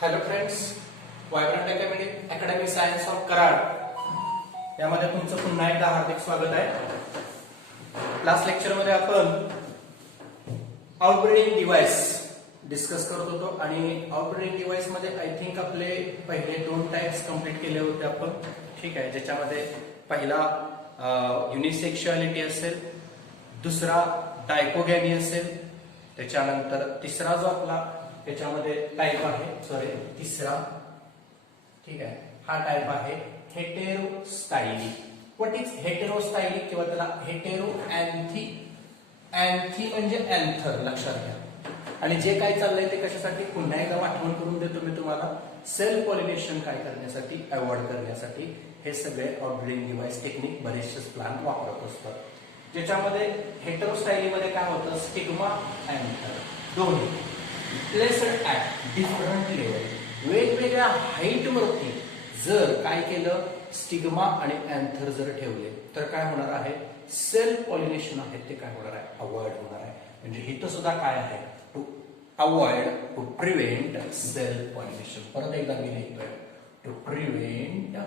Hello friends, vibrant academy science of Karad यामध्ये तुमचं पुन्हा एकदा हार्दिक स्वागत आहे. लास्ट लेक्चर मध्ये आपण आउटब्रीडिंग डिव्हाइस डिस्कस करत होतो आणि आउटब्रीडिंग डिव्हाइस मध्ये आय थिंक आपले पहिले 2 टाइप्स कंप्लीट केले होते आपण. ठीक आहे, ज्याच्यामध्ये पहिला युनिसेक्शुअलिटी असेल, दुसरा डायकोगॅमी असेल, त्याच्यानंतर तिसरा जो आपला त्याच्यामध्ये टाइप आहे तिसरा, ठीक आहे, हा टाइप आहे हेटेरोस्टायली. व्हॉट इज हेटेरोस्टायली किंवा त्याला हेटेरो अँथी म्हणजे अँथर लक्षात घ्या. आणि जे काय चाललंय ते कशासाठी पुन्हा एकदा आठवण करून देतो मी तुम्हाला. सेल्फ पॉलिनेशन काय करण्यासाठी, अवॉइड करण्यासाठी हे सगळे आउटब्रीडिंग डिव्हाइस टेक्निक बरेचसे प्लांट वापरत असतात. ज्याच्यामध्ये हेटेरोस्टायली मध्ये काय होतं, स्टिग्मा अँथर दोन्ही प्लेस्ड ऍट डिफरंट लेवल, वेगवेगळ्या हाईट वरती जर काय केलं, स्टिग्मा आणि अँथर जर ठेवले तर काय होणार आहे, सेल्फ पॉलिनेशन आहे ते काय होणार आहे, अवॉइड होणार आहे. म्हणजे इथं सुद्धा काय आहे, to avoid, to prevent self pollination. परत एकदा मी लिहितोय, टू प्रिव्हेंट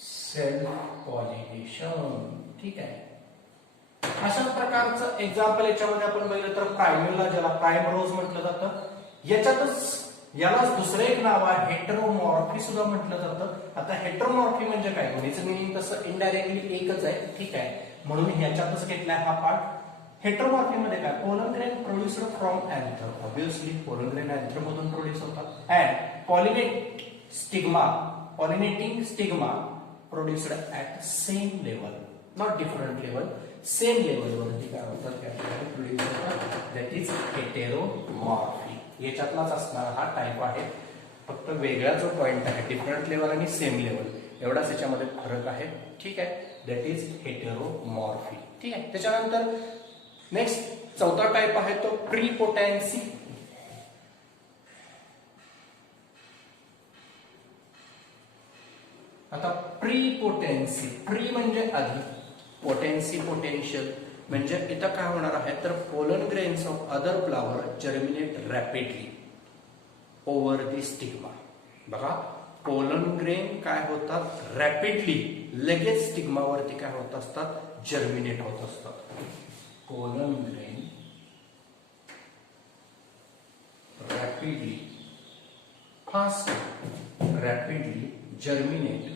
सेल्फ पॉलिनेशन. ठीक आहे, अशा प्रकारचं एक्झाम्पल याच्यामध्ये आपण बघितलं तर प्रायमरीला, ज्याला प्राइम रोज म्हटलं जातं, याच्यातच यालाच दुसरं एक नाव आहे हेटेरोमॉर्फी सुद्धा म्हटलं जातं. आता हेटेरोमॉर्फी म्हणजे काय, याचं मिनिंग तसं इनडायरेक्टली एकच आहे. ठीक आहे, म्हणून ह्याच्यातच घेतलाय हा पार्ट. हेटेरोमॉर्फी मध्ये काय, pollen grain produced from anther, obviously pollen grain anther मधून प्रोड्यूस होतात. And pollinating stigma produced at same level, not different level, same level वरती काय होतात, प्रोड्यूस होतात. That is हेटेरोमॉर्फी. याच्यातलाच असणारा हा टाइप आहे. फक्त वेगळा जो पॉइंट आहे, डिफरंट लेवल आणि सेम लेवल एवढाच याच्यामध्ये फरक आहे. ठीक आहे, दॅट इज हेटेरोमॉर्फी. ठीक आहे, त्याच्यानंतर नेक्स्ट चौथा टाइप आहे तो प्रीपोटेन्सी. आता प्रीपोटेन्सी, प्री म्हणजे आधी, पोटेन्सी पोटेन्शियल, म्हणजे इथं काय होणार आहे तर pollen grains of other flower germinate rapidly over the stigma. बघा, पोलन ग्रेन काय होतात, रॅपिडली लगेच स्टिग्मावरती काय होत असतात, जर्मिनेट होत असतात. Pollen grain rapidly, fast, rapidly germinate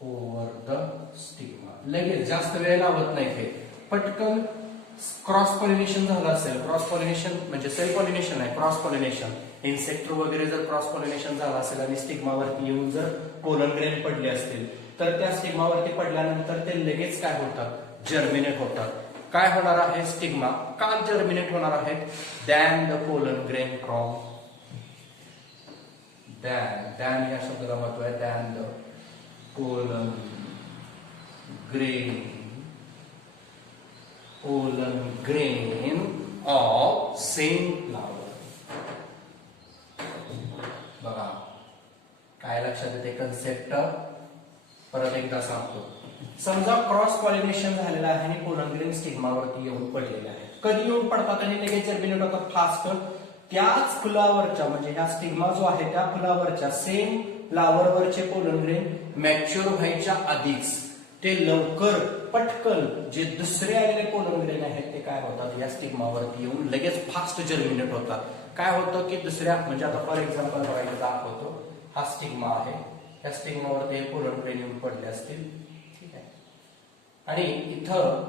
over the stigma. लगेच जास्त वेळ लावत नाही, हे पटकन क्रॉस पॉलिनेशन झालं असेल. क्रॉस पॉलिनेशन म्हणजे सेल्फ पॉलिनेशन आहे, क्रॉस पॉलिनेशन इन्सेक्ट वगैरे जर क्रॉस पॉलिनेशन झालं असेल आणि स्टिग्मावरती येऊन जर पोलन ग्रेन पडले असतील तर त्या स्टिग्मावरती पडल्यानंतर ते लगेच काय होतात, जर्मिनेट होतात. काय होणार आहे, स्टिग्मा का जर्मिनेट होणार आहेत, than the pollen grain from, than या शब्दाला महत्व आहे, than the pollen grain of same flower. बघा काय लक्षात येते कन्सेप्ट, परत एकदा सांगतो. समजा क्रॉस पॉलिनेशन झालेलं आहे आणि पोलन ग्रेन स्टिग्मावरती येऊन पडलेले आहे. कधी येऊन पडतात आणि लगेच जर्मिनेट होतात फास्ट. त्याच फुलावरच्या म्हणजे ह्या स्टिग्मा जो आहे त्या फुलावरच्या सेम फ्लावरवरचे पोलन ग्रेन मॅच्युअर व्हायच्या आधीच ते लवकर पटकन जे दुसरे आलेले पोलन ग्रेन आहेत ते काय होतात, या स्टिग्मावरती येऊन लगेच फास्ट जर्मिनेट होतात. काय होतं की दुसऱ्या, म्हणजे आता फॉर एक्झाम्पल बघायला दाखवतो, हा स्टिग्मा आहे, या स्टिग्मावरती हे पोलन ग्रेन येऊन पडले असतील. ठीक आहे, आणि इथं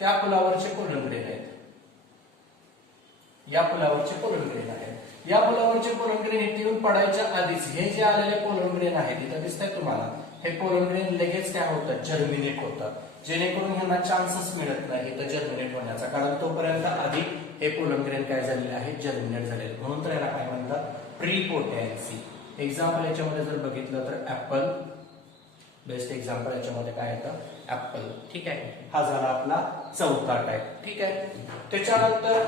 त्या फुलावरचे पोलन ग्रेन आहेत, या फुलावरचे पोलन ग्रेन आहेत. या फुलावरचे पोलन ग्रेन इथे येऊन पडायच्या आधीच हे जे आलेले पोलन ग्रेन आहेत इथं दिसतंय तुम्हाला, हे पोलन ग्रेन लगेच काय होतात, जर्मिनेट होतात. जेणेकरून ह्यांना चान्सच मिळत नाही इथं जर्मिनेट होण्याचा, कारण तोपर्यंत आधी हे पोलन ग्रेन काय झालेले आहेत, जर्मिनेट झालेले. म्हणून तर याला काय म्हणतात, प्रीपोटेन्सी. एक्झाम्पल याच्यामध्ये जर बघितलं तर ऍपल, बेस्ट एक्झाम्पल याच्यामध्ये काय येतं, ऍपल. ठीक आहे, हा झाला आपला चौथा टाइप. ठीक आहे, त्याच्यानंतर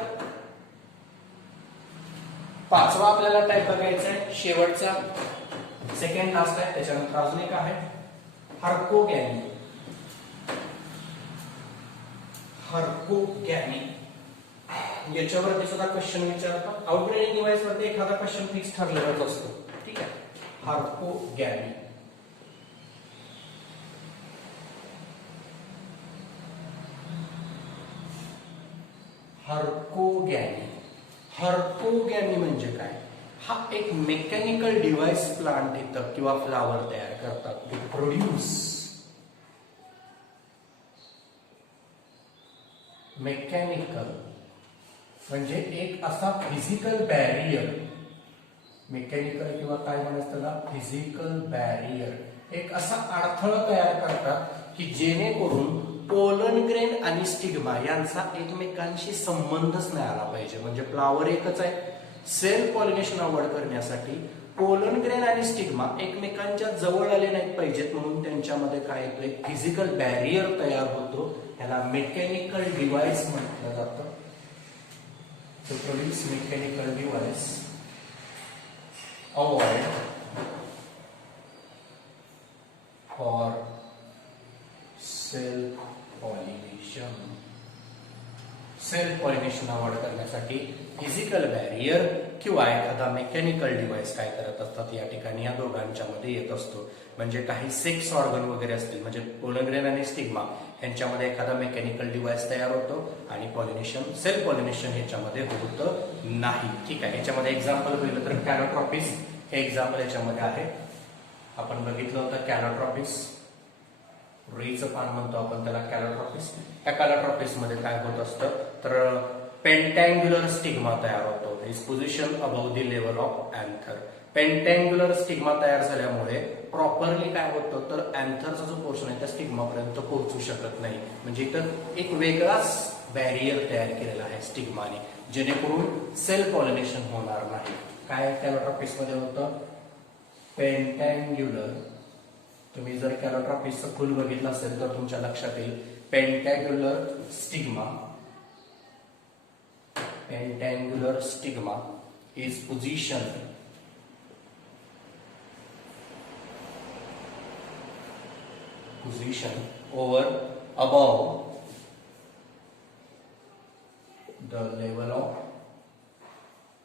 पाचवा आपल्याला टाइप बघायचा आहे, शेवटचा, सेकंड लास्ट आहे. त्याच्यानंतर अजून एक आहे हर्कोगॅमी. याच्यावरती सुद्धा क्वेश्चन विचारतात. आउटब्रेडिंग डिव्हाइस वरती एखादा क्वेश्चन फिक्स ठरलेलाच असतो. ठीक आहे. हार्कोगॅमी. हार्कोगॅमी. हार्कोगॅमी म्हणजे काय? हा एक मेकॅनिकल डिव्हाइस प्लांट इथं किंवा फ्लावर तयार करतात. टू प्रोड्यूस मेकॅनिकल म्हणजे एक असा फिजिकल बॅरियर. मेकॅनिकल किंवा काय म्हणायचं त्याला, फिजिकल बॅरियर. एक असा अडथळा तयार करतात की जेणेकरून पोलन ग्रेन आणि स्टिग्मा यांचा एकमेकांशी संबंधच नाही आला पाहिजे. म्हणजे फ्लावर एकच आहे, सेल्फ पॉलिनेशन अवॉइड करण्यासाठी पोलन ग्रेन आणि स्टिग्मा एकमेकांच्या जवळ आले नाहीत पाहिजेत म्हणून त्यांच्यामध्ये काय येतो, एक फिजिकल बॅरियर तयार होतो. त्याला मेकॅनिकल डिव्हाइस म्हटलं जातं. To produce mechanical device avoid for self pollination. Self pollination avoid करण्यासाठी फिजिकल बॅरियर किंवा एखादा मेकॅनिकल डिव्हाइस काय करत असतात या ठिकाणी या दोघांच्या मध्ये येत असतो. म्हणजे काही सेक्स ऑर्गन वगैरे असतील म्हणजे पोलन ग्रेन आणि स्टिग्मा यांच्यामध्ये एखादा मेकॅनिकल डिव्हाइस तयार होतो आणि पॉलिनेशन सेल्फ पॉलिनेशन ह्याच्यामध्ये होत नाही. ठीक आहे. याच्यामध्ये एक्झाम्पल बघितलं तर कॅलोट्रॉपिस हे एक्झाम्पल याच्यामध्ये आहे. आपण बघितलं होतं कॅलोट्रॉपिस, रुईचं पान म्हणतो आपण त्याला कॅलोट्रॉपिस. त्या कॅलोट्रॉपिस मध्ये काय होत असतं तर पेंटँग्युलर स्टिग्मा तयार होतो. Is position above the level of anther. Pentangular stigma तयार झाल्यामुळे प्रॉपरली काय होतं तर अँथरचा जो पोर्शन आहे त्या स्टिग्मापर्यंत पोहोचू शकत नाही. म्हणजे इथं एक वेगळाच बॅरियर तयार केलेला आहे स्टिग्माने, जेणेकरून सेल्फ पॉलिनेशन होणार नाही. काय कॅलोट्रॉपिस मध्ये होतं पेंटँग्युलर. तुम्ही जर कॅलोट्रॉपिसचं फुल बघितलं असेल तर तुमच्या लक्षात येईल pentangular stigma. Pentangular stigma is position over above the level of,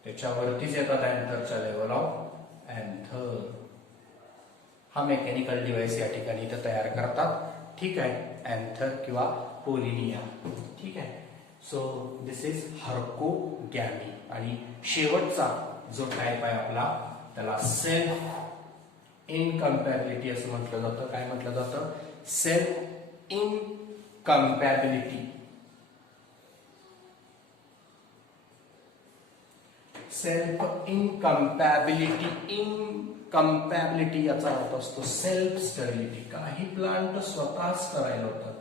त्याच्यावरतीच येतात अँथरच्या लेवल ऑफ अँथर. हा मेकॅनिकल डिव्हाइस या ठिकाणी इथं तयार करतात. ठीक आहे. अँथर किंवा पोलिनिया. ठीक आहे. So this is herkogamy. आणि शेवटचा जो टाइप आहे आपला त्याला सेल्फ इनकम्पॅबिलिटी असं म्हटलं जातं. काय म्हटलं जातं? सेल्फ इनकम्पॅबिलिटी. सेल्फ इनकम्पॅबिलिटी. इनकम्पॅबिलिटी याचा अर्थ असतो सेल्फ स्टरिलिटी. काही प्लांट स्वतः स्टराईल होतात.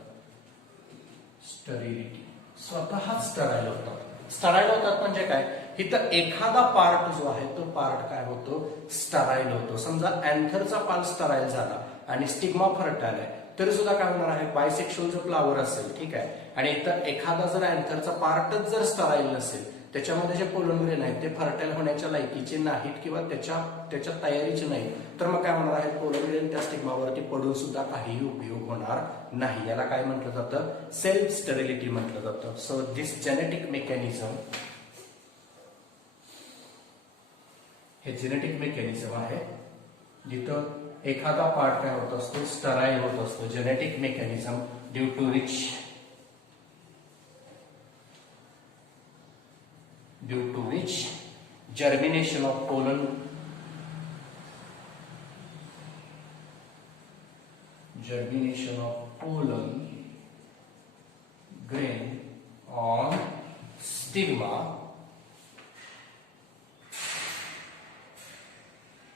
स्टरिलिटी स्वतःच स्टराईल होतात. स्टराईल होतात म्हणजे काय? इथं एखादा पार्ट जो आहे तो पार्ट काय होतो स्टराईल होतो. समजा अँथरचा पार्ट स्टराईल झाला आणि स्टिग्मा फर्टाईल आहे तरी सुद्धा काय होणार आहे बायसेक्शुअल जो फ्लावर असेल. ठीक आहे. आणि इथं एखादा जर अँथरचा पार्टच जर स्टराईल नसेल त्याच्यामध्ये जे पोलन ग्रेन आहेत ते फर्टाईल होण्याच्या लायकीचे नाहीत किंवा त्याच्या तयारीचे नाहीत तर मग काय होणार आहे पोलन ग्रेन त्या स्टिग्मावरती पडून सुद्धा काहीही उपयोग होणार नाही. याला काय म्हटलं जातं? सेल्फ स्टरिलिटी म्हटलं जातं. सो दिस जेनेटिक मेकॅनिझम, हे जेनेटिक मेकॅनिझम आहे जिथं एखादा पार्ट काय होत असतो स्टराईल होत असतो. Genetic mechanism due to which germination of pollen grain on stigma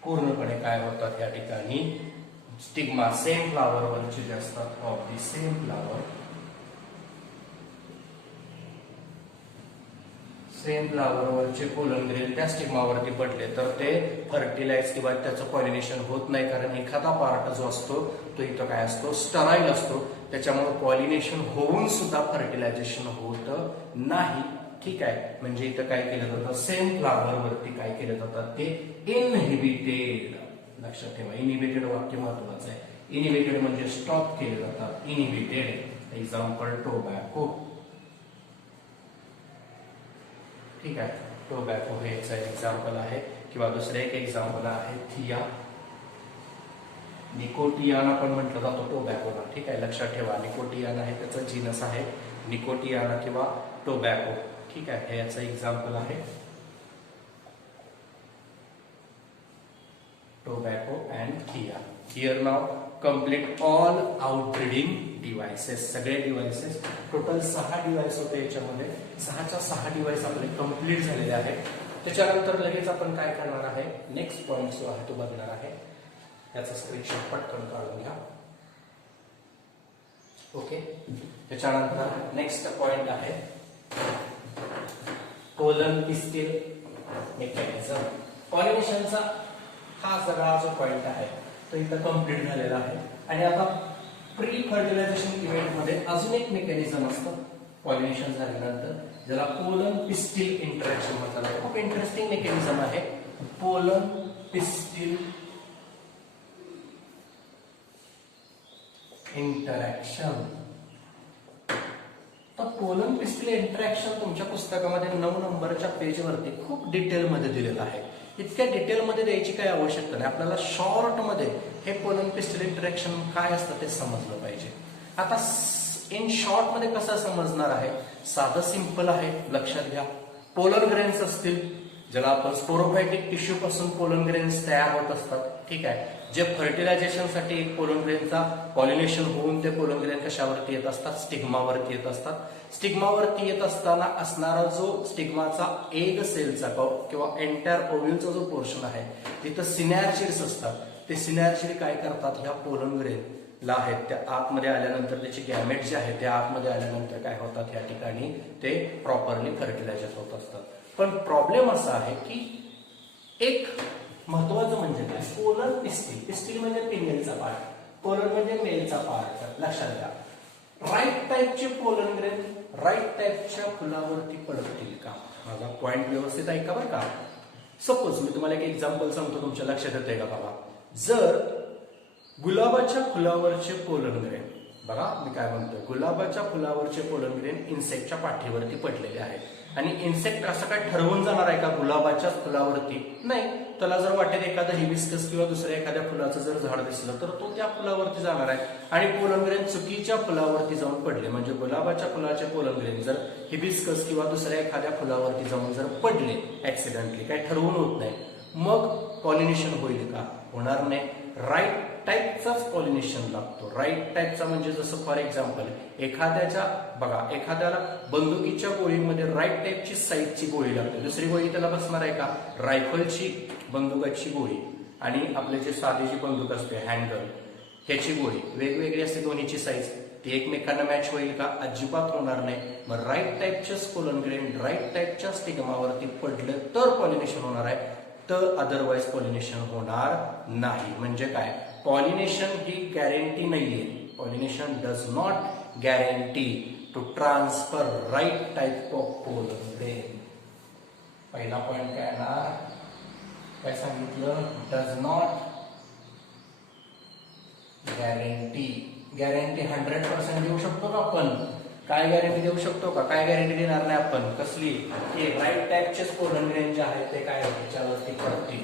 पूर्णपणे काय होतात या ठिकाणी स्टिग्मा सेम फ्लावर वरचे जे असतात of the same flower, same flower वरचे पोलन ग्रेन त्या स्टिग्मावरती पडले तर ते फर्टिलाइज किंवा त्याचं पॉलिनेशन होत नाही कारण एखादा पार्ट जो असतो तो इथं काय असतो स्टराईल असतो. त्याच्यामुळे पॉलिनेशन होऊन सुद्धा फर्टिलायझेशन होत नाही. ठीक आहे. म्हणजे इथं काय केलं जातं सेम फ्लावर वरती काय केलं जातात ते इनहिबिटेड. लक्षात ठेवा इनहिबिटेड वाक्य महत्वाचं आहे. इनहिबिटेड म्हणजे स्टॉप केले जातात. Inhibited example tobacco. ठीक आहे. टोबॅको हे याचं एक्झाम्पल आहे. किंवा दुसरे एक एक्झाम्पल आहे थिया. निकोटियाना पण म्हटलं जातो टोबॅकोला. ठीक आहे, लक्षात ठेवा. निकोटियाना हे त्याचं जीनस आहे, निकोटियाना किंवा टोबॅको. ठीक आहे, हे याचं एक्झाम्पल आहे. टोबॅको अँड थिया. Here now complete all outbreeding devices. सगळे डिव्हाइसेस टोटल 6 डिव्हाइस होते याच्यामध्ये. 6च्या 6 डिव्हाइस आपले कंप्लीट झालेले आहेत. त्याच्यानंतर लगेच आपण काय करणार आहे, नेक्स्ट पॉइंट जो आहे तो बघणार आहे. त्याचा स्क्रीनशॉट पटकन काढून घ्या. ओके. त्याच्यानंतर नेक्स्ट पॉइंट आहे कोलन पिस्टिल मेकॅनिझम. पॉलिनेशनचा हा सगळा जो पॉइंट आहे तो इथं कंप्लीट झालेला आहे. आणि आता प्री फर्टिलायझेशन इव्हेंट मध्ये अजून एक मेकॅनिझम असतं पॉलिनेशन झाल्यानंतर, ज्याला पोलन पिस्टिल इंटरॅक्शन म्हणतात. खूप इंटरेस्टिंग मेकॅनिझम आहे पोलन पिस्टिल इंटरॅक्शन. तर पोलन पिस्टिल इंटरॅक्शन तुमच्या पुस्तकामध्ये 9 नंबरच्या पेजवरती खूप डिटेलमध्ये दिलेलं आहे. इतक्या डिटेलमध्ये द्यायची काही आवश्यकता नाही. आपल्याला शॉर्ट मध्ये हे पोलन पिस्टिल इंटरॅक्शन काय असतं ते समजलं पाहिजे. आता इन शॉर्ट मध्ये कसं समजणार आहे, साधं सिंपल आहे. लक्षात घ्या, पोलन ग्रेन्स असतील ज्याला आपण स्पोरोफायटिक टिश्यू पासून पोलन ग्रेन्स तयार होत असतात. ठीक आहे, जे फर्टिलायझेशन साठी पोलन ग्रेनचा पॉलिनेशन होऊन ते पोलन ग्रेन कशावरती येत असतात, स्टिग्मावरती येत असतात. स्टिग्मावरती येत असताना असणारा जो स्टिग्माचा एग सेलचा किंवा एंटायर ओव्ह्यूलचा जो पोर्शन आहे तिथं सिनॅर्चिड्स असतात. ते सिनॅर्चिड काय करतात, ह्या पोलन ग्रेनला आहेत त्या आतमध्ये आल्यानंतर त्याचे गॅमेट जे आहेत ते आतमध्ये आल्यानंतर काय होतात, या ठिकाणी ते प्रॉपरली फर्टिलायझर होत असतात. पण प्रॉब्लेम असा आहे की एक महत्वाचं म्हणजे काय, पोलन पिस्टिल. पिस्टिल म्हणजे फिमेलचा पार्ट, पोलन म्हणजे मेलचा पार्ट. लक्षात घ्या, राईट टाईपचे पोलन ग्रेन राईट टाईपच्या फुलावरती पडतील का? माझा पॉइंट व्यवस्थित ऐका बरं का. सपोज मी तुम्हाला एक एक्झाम्पल सांगतो, तुमच्या लक्षात येते का बघा. जर गुलाबाच्या फुलावरचे पोलन ग्रेन, बघा मी काय म्हणतोय, गुलाबाच्या फुलावरचे पोलन ग्रेन इन्सेक्टच्या पाठीवरती पडलेले आहेत आणि इन्सेक्ट असं काय ठरवून जाणार आहे का गुलाबाच्या फुलावरती? नाही. त्याला जर वाटेल एखादं हिबिस्कस किंवा दुसऱ्या एखाद्या फुलाचं जर झाड दिसलं तर तो त्या फुलावरती जाणार आहे आणि पोलन ग्रेन चुकीच्या फुलावरती जाऊन पडले, म्हणजे गुलाबाच्या फुलाचे पोलन ग्रेन जर हिबिस्कस किंवा दुसऱ्या एखाद्या फुलावरती जाऊन जर पडले ऍक्सिडेंटली, काही ठरवून होत नाही, मग पॉलिनेशन होईल का? होणार नाही. राईट टाईपचाच पॉलिनेशन लागतो. राईट टाईपचा म्हणजे जसं फॉर एक्झाम्पल एखाद्याच्या बघा, एखाद्याला बंदुकीच्या गोळीमध्ये राईट टाईपची साईजची गोळी लागते, दुसरी गोळी त्याला बसणार आहे का? रायफलची बंदुकाची गोळी आणि आपले जे साधी जी बंदूक असते हँडगन ह्याची गोळी वेगवेगळी असते, दोन्हीची साईज, ती एकमेकांना मॅच होईल का? अजिबात होणार नाही. मग राईट टाईपच्याच पोलन ग्रेन राईट टाईपच्या स्टिग्मावरती पडलं तर पॉलिनेशन होणार आहे, तर अदरवाईज पॉलिनेशन होणार नाही. म्हणजे काय, पॉलिनेशन ही गॅरंटी नाहीये. Pollination does not guarantee to transfer right type of pollen grain. पहिला पॉइंट काय ना, काय सांगितलं, डज नॉट गॅरंटी. गॅरंटी 100% देऊ शकतो का आपण? काय गॅरंटी देऊ शकतो का? काय गॅरंटी देणार नाही आपण. कसली? की राईट टाईपचेच पोलन ग्रेन जे आहेत ते काय त्याच्यावरती पडतील.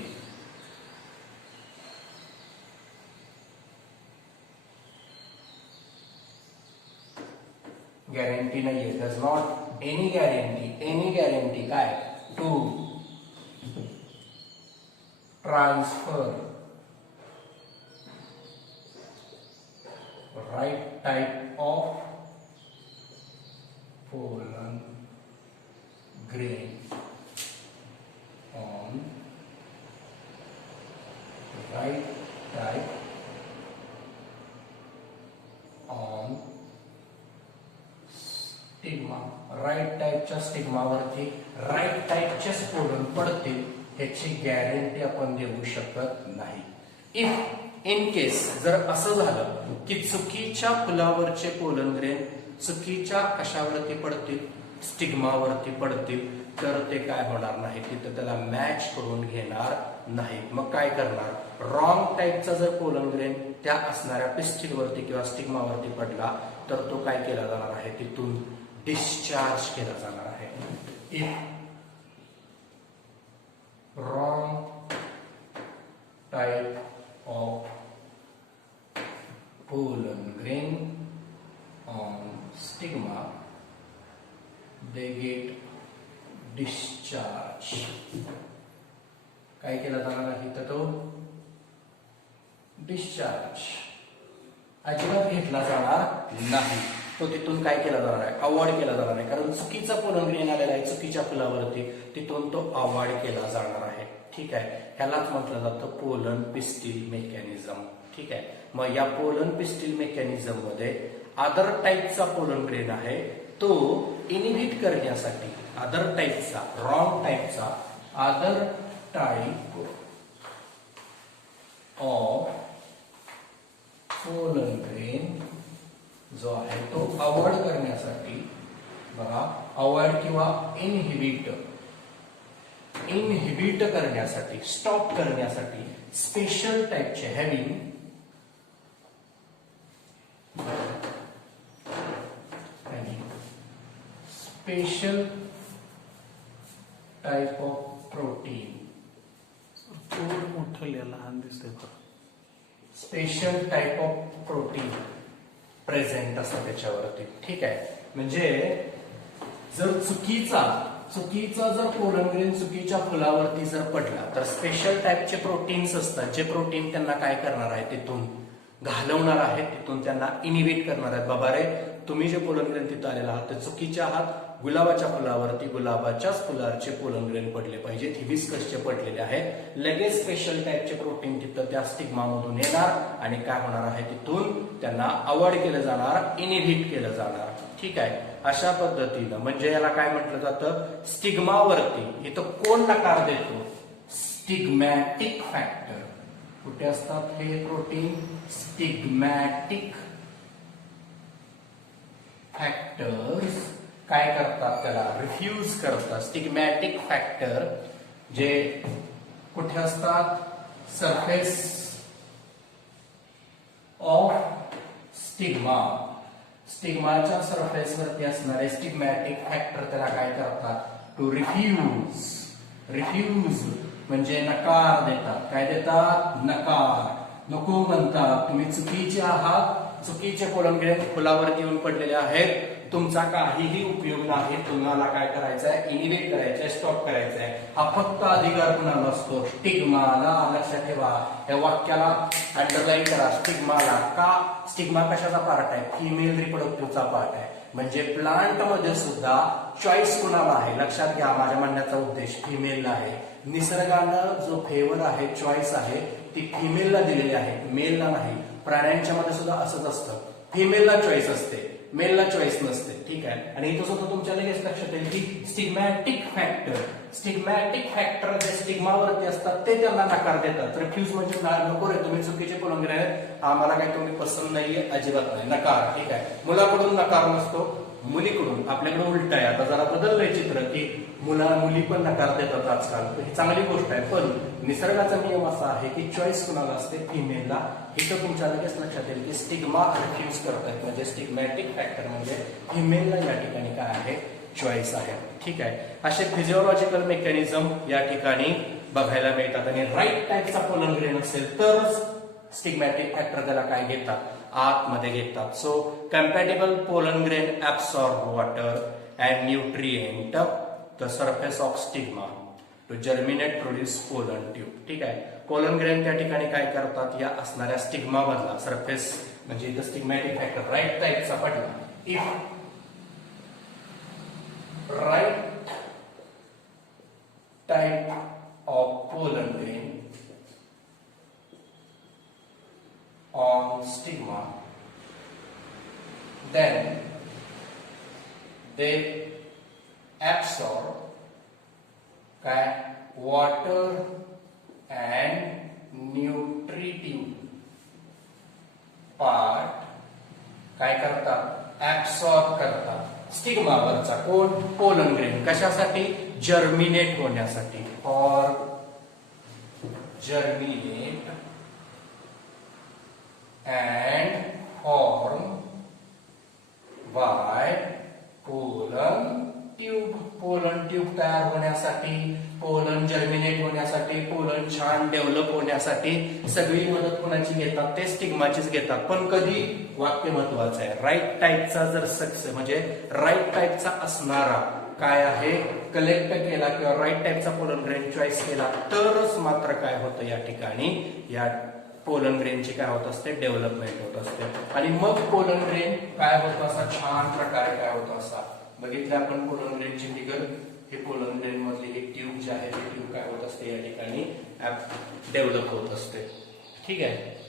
गॅरंटी नाहीये. डज नॉट एनी गॅरंटी काय to transfer right type of pollen grain on right type on stigma. Right टाईपच्या स्टिग्मावरती राईट टाईपचेच पोलन पडतील ह्याची गॅरंटी आपण देऊ शकत नाही. इफ इन केस जर असं झालं की चुकीच्या फुलावरचे पोलन ग्रेन चुकीच्या कशावरती पडतील, स्टिग्मावरती पडतील, तर ते काय होणार नाही, तिथं त्याला मॅच करून घेणार नाहीत. मग काय करणार, रॉंग टाईपचा जर पोलन ग्रेन त्या असणाऱ्या पिस्टिलवरती किंवा स्टिग्मावरती पडला तर तो काय केला जाणार आहे, तिथून डिस्चार्ज केला जाणार आहे. If wrong type of pollen grain on stigma, they get discharge. काय केला जाणार आहे तर तो डिस्चार्ज अजिबात घेतला जाणार नाही. तो तिथून काय केला जाणार आहे, अवॉइड केला जाणार आहे. कारण चुकीचा पोलन ग्रेन आलेला आहे चुकीच्या फुलावरती, तिथून तो अवॉइड केला जाणार आहे. ठीक आहे, ह्यालाच म्हटलं जातं पोलन पिस्टिल मेकॅनिझम. ठीक आहे, मग या पोलन पिस्टिल मेकॅनिझम मध्ये अदर टाईपचा पोलन ग्रेन आहे तो इनिबिट करण्यासाठी, अदर टाईपचा, रॉंग टाईपचा, other type of pollen grain जो आहे तो अवॉइड करण्यासाठी, बघा अवॉइड किंवा इनहिबिट करण्यासाठी, स्टॉप करण्यासाठी स्पेशल टाइपचे having special type of protein, थोडं मोठं लहान दिसतंय. Special type of protein present असतं त्याच्यावरती. ठीक आहे, म्हणजे जर चुकीचा जर पोलन ग्रेन चुकीच्या फुलावरती जर पडला तर स्पेशल टाइपचे प्रोटीन्स असतात, जे प्रोटीन त्यांना काय करणार आहे, तिथून घालवणार आहेत, तिथून त्यांना इनिबिट करणार आहेत. बाबा रे, तुम्ही जे पोलन ग्रेन तिथं आलेला आहात ते चुकीचे आहात, गुलाबाच्या फुलावरती गुलाबाच्याच फुलाचे पोलन ग्रेन पडले पाहिजेत, हिबिस्कसचे पडलेले आहेत. लगेच स्पेशल टाइपचे प्रोटीन तिथं त्या स्टिग्मा मधून येणार आणि काय होणार आहे, तिथून त्यांना अवॉइड केलं जाणार, इनिबिट केलं जाणार. ठीक आहे, अशा पद्धतीनं म्हणजे याला काय म्हटलं जातं, स्टिग्मावरती इथं कोण नकार देतो, स्टिग्मॅटिक फॅक्टर. कुठे असतात हे प्रोटीन, स्टिग्मॅटिक फॅक्टर्स काय करतात, त्याला रिफ्यूज करतात. स्टिग्मॅटिक फॅक्टर जे कुठे असतात, सरफेस ऑफ स्टिग्मा, स्टिग्माच्या सरफेसवरती असणारे स्टिग्मॅटिक फॅक्टर त्याला काय करतात, टू रिफ्यूज. रिफ्यूज म्हणजे नकार देतात. काय देतात, नकार, नको म्हणतात, तुम्ही चुकीचे आहात, चुकीचे पोलन ग्रेन फुलावरती येऊन पडलेले आहेत, तुमचा काहीही उपयोग नाही, तुम्हाला काय करायचंय, इनिबिट करायचंय, स्टॉप करायचंय. हा फक्त अधिकार कुणाला असतो, स्टिग्माला. लक्षात ठेवा, या वाक्याला अंडरलाईन करा, स्टिग्माला. का, स्टिग्मा कशाचा पार्ट आहे, फिमेल रिप्रोडक्टिव्हचा पार्ट आहे. म्हणजे प्लांट मध्ये सुद्धा चॉईस कुणाला आहे, लक्षात घ्या, माझ्या म्हणण्याचा उद्देश फिमेलला आहे. निसर्गानं जो फेवर आहे, चॉईस आहे, ती फिमेलला दिलेली आहे, मेलला नाही. प्राण्यांच्या मध्ये सुद्धा असंच असतं, फिमेलला चॉईस असते, मेलला चॉईस नसते. ठीक आहे, आणि इथं सुद्धा तुमच्या लगेच लक्षात येईल की स्टिग्मॅटिक फॅक्टर जे स्टिग्मावरती असतात ते त्यांना नकार देतात. रिफ्यूज म्हणजे नको रे, तुम्ही चुकीचे पोलन ग्रेन आहेत, आम्हाला काही तुम्ही पसंत नाहीये, अजिबात नाही, नकार. ठीक आहे, मुलाकडून नकार नसतो, मुलीकडून. आपल्याकडे उलट आहे, आता जरा बदललंय चित्र की मुली पण नकार देतात आजकाल, ही चांगली गोष्ट आहे. पण निसर्गाचा नियम असा आहे की चॉईस कुणाला असते, फिमेलला. इथं तुमच्या लगेच लक्षात येईल की स्टिग्मा रिफ्यूज करतात, म्हणजे स्टिग्मॅटिक फॅक्टर म्हणजे फिमेलला या ठिकाणी काय आहे, चॉईस आहे. ठीक आहे, असे फिजिओलॉजिकल मेकॅनिझम या ठिकाणी बघायला मिळतात. आणि राईट टाईपचा पोलन ग्रेन असेल तरच स्टिग्मॅटिक फॅक्टर त्याला काय घेतात, आतमध्ये घेतात. So compatible pollen grain absorb water and nutrient the surface of stigma to germinate produce pollen tube. ठीक आहे, पोलन ग्रेन त्या ठिकाणी काय करतात, या असणाऱ्या स्टिग्मा मधला सरफेस म्हणजे इथं स्टिग्मॅटिक फॅक्टर राईट टाईपचा पडला, if right type of pollen grain on stigma, then they absorb water and nutritive part काय करतात, ऍब्सॉर्ब करतात. स्टिग्मावरचा कोण, पोलन ग्रेन. कशासाठी, जर्मिनेट होण्यासाठी, for germinate and form by pollen tube. Pollen tube तयार होण्यासाठी, पोलन जर्मिनेट होण्यासाठी, पोलन छान डेव्हलप होण्यासाठी सगळी मदत कोणाची घेतात? ते स्टिग्माचीच घेतात. पण कधी? वाक्य महत्वाचं आहे. राईट टाईपचा जर सक्सेस म्हणजे राईट टाईपचा असणारा काय आहे कलेक्ट केला किंवा राईट टाईपचा पोलन ग्रेन चॉईस केला तरच मात्र काय होतं या ठिकाणी या पोलन ग्रेनची काय होत असते? डेव्हलपमेंट होत असते. आणि मग पोलन ग्रेन काय होतं असा छान प्रकारे काय होतं असा बघितलं आपण पोलन ग्रेनची फिगर. हे पोलन ग्रेन मधली एक ट्यूब जी आहे ती ट्यूब काय होत असते या ठिकाणी डेव्हलप होत असते. ठीक आहे.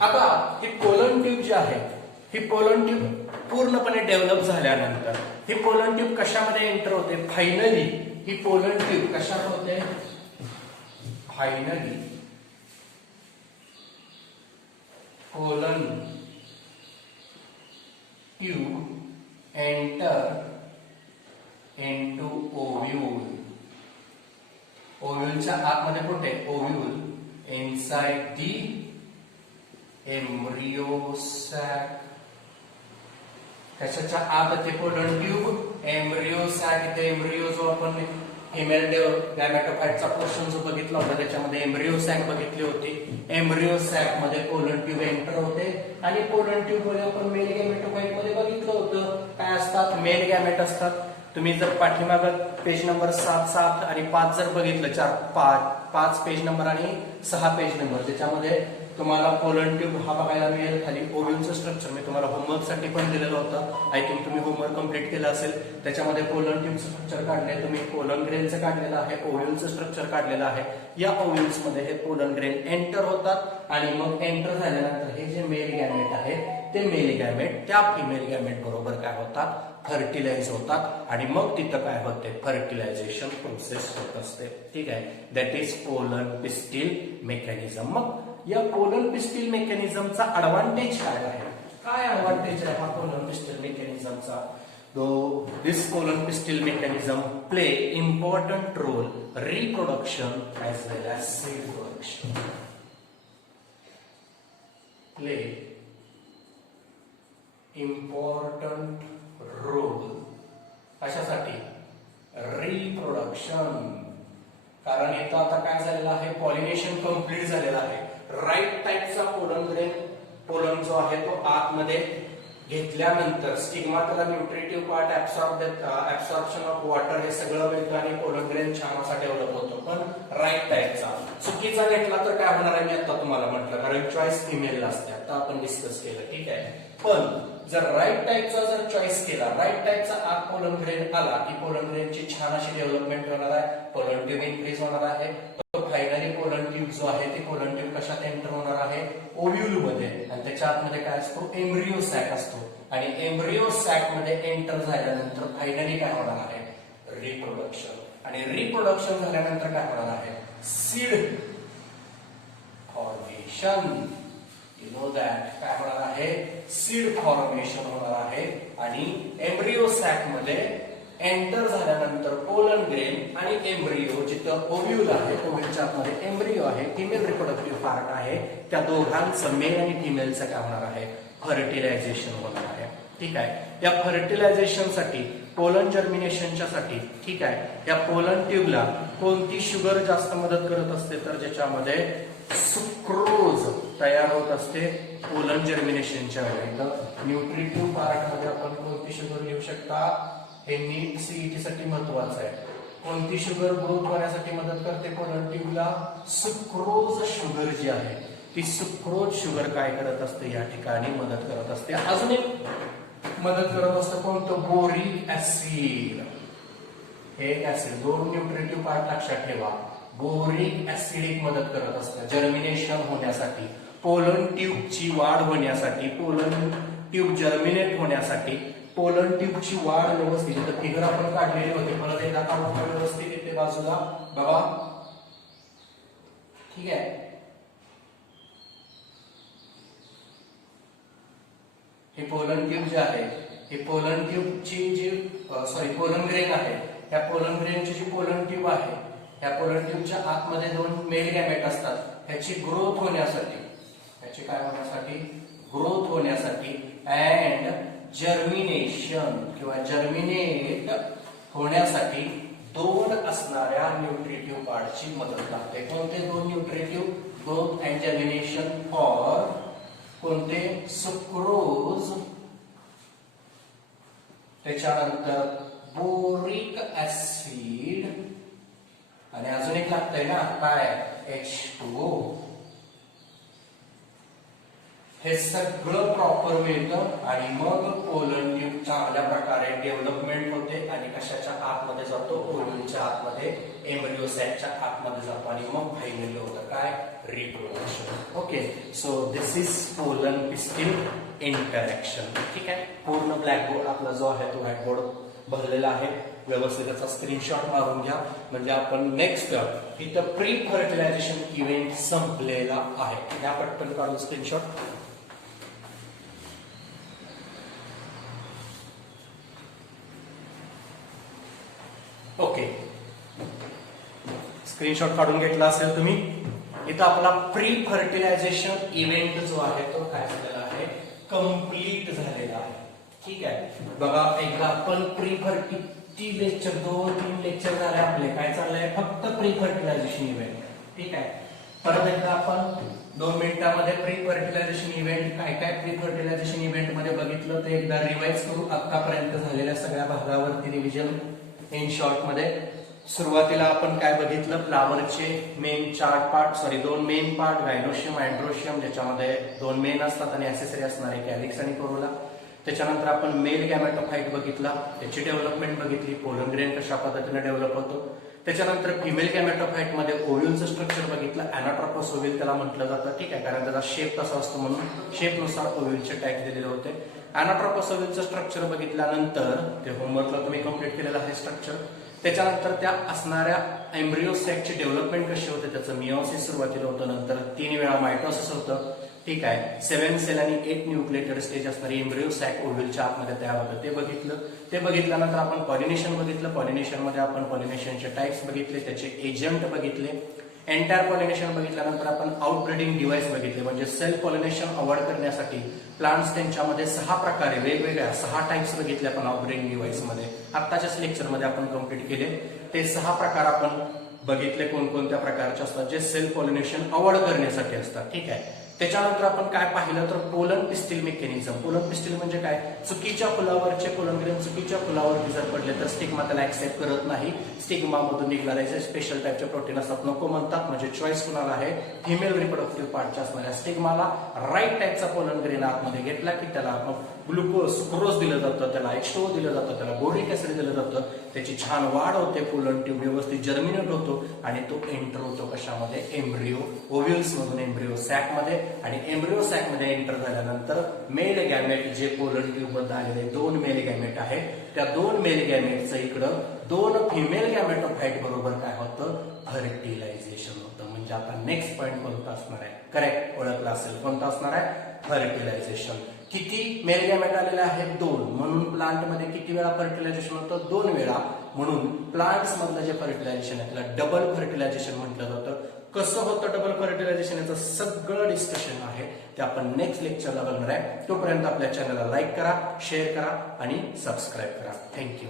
आता ही पोलन ट्यूब जी आहे ही पोलन ट्यूब पूर्णपणे डेव्हलप झाल्यानंतर ही पोलन ट्यूब कशामध्ये एंटर होते? फायनली ही पोलन ट्यूब कशात होते? Finally pollen tube enter into ovule. ओव्यूलच्या आतमध्ये कुठे? Ovule inside the embryo sac. त्याच्या आत ते पोलन ट्यूब एम्ब्रियो सॅक. इथे एम्ब्रियो जो आपण फिमेल गॅमेटोफाइटचा पोर्शन जो बघितला होता त्याच्यामध्ये एम्ब्रियो सॅक बघितली होती. एम्ब्रियो सॅक मध्ये पोलन ट्यूब एंटर होते आणि पोलन ट्यूब मध्ये आपण मेल गॅमेटोफाइट मध्ये बघितलं होतं काय असतात? मेल गॅमेट असतात. तुम्ही जर पाठीमागं पेज नंबर 7 आणि 5 जर बघितलं 5 पेज नंबर आणि 6 पेज नंबर त्याच्यामध्ये तुम्हाला पोलन ट्यूब हा बघायला मिळेल. खाली ओव्ह्यूलचं स्ट्रक्चर मी तुम्हाला होमवर्क साठी पण दिलेलं होतं. आय थिंक तुम्ही होमवर्क कम्प्लीट केलं असेल. त्याच्यामध्ये पोलन ट्यूबचं स्ट्रक्चर काढलंय तुम्ही. पोलन ग्रेनचं काढलेलं आहे. ओव्ह्यूलचं स्ट्रक्चर काढलेलं आहे. या ओव्ह्यूल्स मध्ये हे पोलन ग्रेन एंटर होतात आणि मग एंटर झाल्यानंतर हे जे मेल गॅमेट आहे ते मेल गॅमेट त्या फिमेल गॅमेट बरोबर काय होतात? फर्टिलाइज होतात आणि मग तिथं काय होते? फर्टिलायझेशन प्रोसेस होत असते. ठीक आहे. That is pollen pistil mechanism. मग या पोलन पिस्टिल मेकॅनिझमचा ऍडव्हान्टेज काय आहे? काय ऍडव्हान्टेज आहे हा पोलन पिस्टिल मेकॅनिझमचा? This pollen pistil mechanism play important role reproduction as well as seed production. Play important role कशासाठी? रिप्रोडक्शन. कारण इथं आता काय झालेलं आहे? पॉलिनेशन कम्प्लीट झालेलं आहे. राईट टाईपचा पोलन ग्रेन पोलन जो आहे तो आतमध्ये घेतल्यानंतर स्टिग्मा त्याला nutritive part absorption of water हे सगळं मिळतं आणि पोलन ग्रेन छान असा डेव्हलप होतो. पण राईट टाईपचा चुकीचा घेतला तर काय होणार आहे? मी आता तुम्हाला म्हटलं कारण चॉईस फिमेलला असते. आता आपण डिस्कस केलं. ठीक आहे. पण जर राईट टाईपचा जर चॉईस केला राईट टाईपचा आत पोलन ग्रेन आला की पोलन ग्रेनची छान अशी डेव्हलपमेंट होणार आहे. पोलन ट्यूब इन्क्रीज होणार आहे. फायनली पोलन ट्यूब जो आहे ते पोलन ट्यूब कशात एंटर होणार आहे? ओव्ह्यूल मध्ये. आणि त्याच्या आतमध्ये काय असतो? एम्ब्रियो सॅक असतो. आणि एम्ब्रियो सॅक मध्ये एंटर झाल्यानंतर फायनली काय होणार आहे? रिप्रोडक्शन. आणि रिप्रोडक्शन झाल्यानंतर काय होणार आहे? Seed formation. You know that. काय होणार आहे? सीड फॉर्मेशन होणार आहे. आणि एम्ब्रियो सॅक मध्ये एंटर झाल्यानंतर पोलन ग्रेन आणि एम्ब्रियो जिथं ओव्ह्यूल आहे ओव्ह्यूलच्या आतमध्ये एम्ब्रियो आहे फिमेल रिप्रोडक्टिव्ह पार्ट आहे त्या दोघांचं मेल आणि फिमेलचं काय होणार आहे? फर्टिलायझेशन होणार आहे. ठीक आहे. या फर्टिलायझेशन साठी पोलन जर्मिनेशनच्या साठी ठीक आहे या पोलन ट्यूबला कोणती शुगर जास्त मदत करत असते? तर ज्याच्यामध्ये सुक्रोज तयार होत असते पोलन जर्मिनेशनच्या वेळी. न्यूट्रिटिव्ह पार्ट मध्ये आपण कोणती शुगर लिहू शकता? हे नीट सीईटी साठी महत्वाचं आहे. कोणती शुगर ग्रोथ होण्यासाठी मदत करते पोलन ट्यूबला? सुक्रोज शुगर जी आहे ती सुक्रोज शुगर काय करत असते? या ठिकाणी मदत करत असते. अजून एक मदत करत असतं कोणतं? Boric acid. हे ऍसिड दोन न्यूट्रिटिव्ह पार्ट लक्षात ठेवा. बोरिक ऍसिड एक मदत करत असतं जर्मिनेशन होण्यासाठी, पोलन ट्यूबची वाढ होण्यासाठी, पोलन ट्यूब जर्मिनेट होण्यासाठी. पोलन ट्यूबची वाढ व्यवस्थित तर फिगर आपण काढलेली होती. परत एकदा काढून व्यवस्थित येते बाजूला बघा. ठीक आहे. हे पोलन ट्यूब जे आहे हे पोलन ट्यूबची जी पोलन ग्रेन आहे या पोलन ग्रेनची जी पोलन ट्यूब आहे या पोलन ट्यूबच्या आतमध्ये दोन मेल गॅमेट असतात. ह्याची ग्रोथ होण्यासाठी ह्याची काय होण्यासाठी? ग्रोथ होण्यासाठी अँड जर्मिनेशन किंवा जर्मिनेट होण्यासाठी दोन असणाऱ्या न्यूट्रिटिव्ह पार्टची मदत लागते. कोणते दोन nutritive? Growth and germination for कोणते? सुक्रोज, त्याच्यानंतर बोरिक ऍसिड आणि अजून एक लागतंय ना काय? H2O. हे सगळं प्रॉपर मिळतं आणि मग पोलन ट्यूब चांगल्या प्रकारे डेव्हलपमेंट होते आणि कशाच्या आतमध्ये जातो? ओव्ह्यूलच्या आतमध्ये, एम्ब्रियो सॅकच्या आतमध्ये जातो आणि मग फायनली होतं काय? Reproduction. Okay, so this is pollen pistil interaction. ठीक आहे, पूर्ण ब्लॅकबोर्ड आपला जो आहे तो व्हाईट बोर्ड भरलेला आहे. व्यवस्थित त्याचा स्क्रीनशॉट मारून घ्या म्हणजे आपण नेक्स्ट इथं प्री फर्टिलायझेशन इव्हेंट संपलेला आहे. या पटकन काढून स्क्रीनशॉट. ओके, स्क्रीनशॉट काढून घेतला असेल तुम्ही. इथं आपला प्री फर्टिलायझेशन इव्हेंट जो आहे तो काय झालेला आहे? कंप्लीट झालेला आहे. ठीक आहे, बघा एकदा आपण प्री फर्टी लेक्चर 2-3 लेक्चर झाले आपले. काय चाललंय? फक्त प्री फर्टिलायझेशन इव्हेंट. ठीक आहे, परत एकदा आपण 2 मिनिटांमध्ये प्री फर्टिलायझेशन इव्हेंट काय काय प्री फर्टिलायझेशन इव्हेंट मध्ये बघितलं ते एकदा रिवाइज करू. आतापर्यंत झालेल्या सगळ्या भागावरती रिव्हिजन इन शॉर्ट मध्ये. सुरुवातीला आपण काय बघितलं? फ्लावरचे main 2 main part, gynoecium, androecium, ज्याच्यामध्ये 2 मेन असतात आणि ऍक्सेसरी असणारे कॅलिक्स आणि कोरोला. त्याच्यानंतर आपण मेल गॅमेटोफाइट बघितला, त्याची डेव्हलपमेंट बघितली, पोलन ग्रेन कशा पद्धतीने डेव्हलप होतो. त्याच्यानंतर फिमेल गॅमेटोफाइट मध्ये ओव्ह्यूलचं स्ट्रक्चर बघितलं. अॅनाट्रोपस ओव्ह्यूल त्याला म्हटलं जातं. ठीक आहे, कारण त्याचा शेप तसा असतो म्हणून शेपनुसार ओव्ह्यूलचे टाईप दिलेले होते. अॅनाट्रोपस ओव्ह्यूलचं स्ट्रक्चर बघितल्यानंतर ते होमवर्कला तुम्ही कम्प्लीट केलेलं आहे स्ट्रक्चर. त्याच्यानंतर त्या असणाऱ्या एम्ब्रियो सॅकची डेव्हलपमेंट कशी होते, त्याचं मिओसिस सुरुवातीला होतं, नंतर 3 वेळा मायटोसिस होतं. ठीक आहे, 7 सेल आणि 8 न्यूक्लिएटेड स्टेज असणारी एम्ब्रियो सॅक ओव्ह्यूलच्या आतमध्ये तयार होतं ते बघितलं. ते बघितल्यानंतर आपण पॉलिनेशन बघितलं. पॉलिनेशन मध्ये आपण पॉलिनेशनचे टाइप्स बघितले, त्याचे एजंट बघितले. एंटायर पॉलिनेशन बघितल्यानंतर आपण आउटब्रीडिंग डिव्हाइस बघितले, म्हणजे सेल्फ पॉलिनेशन अवॉइड करण्यासाठी प्लांट्स त्यांच्यामध्ये 6 प्रकारे वेगवेगळ्या 6 टाइप्स बघितले आपण आउटब्रीडिंग डिव्हाइस मध्ये. आत्ताच्याच लेक्चर मध्ये आपण कम्प्लीट केले. ते 6 प्रकार आपण बघितले कोणकोणत्या प्रकारचे असतात जे सेल्फ पॉलिनेशन अवॉइड करण्यासाठी असतात. ठीक आहे, त्याच्यानंतर आपण काय पाहिलं तर pollen pistil mechanism. Pollen pistil म्हणजे काय? चुकीच्या फुलावरचे पोलन ग्रेन चुकीच्या फुलावरती जर पडले तर स्टिग्मा त्याला ऍक्सेप्ट करत नाही. स्टिग्मा मधून निघणारे जे स्पेशल टाईपचे प्रोटीन असतात नको म्हणतात. म्हणजे चॉईस कुणाला आहे? फिमेल रिप्रोडक्टिव्ह पार्टच्या असणाऱ्या स्टिग्माला राईट टाईपचा पोलन ग्रेन आतमध्ये घेतला की त्याला ग्लुकोज, सुक्रोज दिलं जातं, त्याला H2O दिलं जातं, त्याला बोरिक ऍसिड दिलं जातं. त्याची छान वाढ होते, पोलन ट्यूब व्यवस्थित जर्मिनेट होतो आणि तो एंटर होतो कशामध्ये? एम्ब्रियो ओव्ह्यूल्स मधून एम्ब्रियो सॅक मध्ये. आणि एम्ब्रियो सॅक मध्ये एंटर झाल्यानंतर मेल गॅमेट जे पोलन ट्यूब मध्ये आलेले 2 मेल गॅमेट आहेत, त्या 2 मेल गॅमेटचं इकडं 2 फिमेल गॅमेटोफाइट बरोबर काय होतं? फर्टिलायझेशन होतं. म्हणजे आता नेक्स्ट पॉईंट कोणता असणार आहे? करेक्ट ओळखला असेल, कोणता असणार आहे? फर्टिलायझेशन. किती मेल गॅमेट आलेले आहेत? 2. म्हणून प्लांट मध्ये किती वेळा फर्टिलायझेशन होतं? 2 वेळा. म्हणून प्लांट्स मधलं जे फर्टिलायझेशन आहे त्याला डबल फर्टिलायझेशन म्हटलं जातं. कसं होतं डबल फर्टिलायझेशन याचं सगळं डिस्कशन आहे ते आपण नेक्स्ट लेक्चरला बघणार आहे. तोपर्यंत आपल्या चॅनलला लाईक करा, शेअर करा आणि सबस्क्राईब करा. थँक्यू.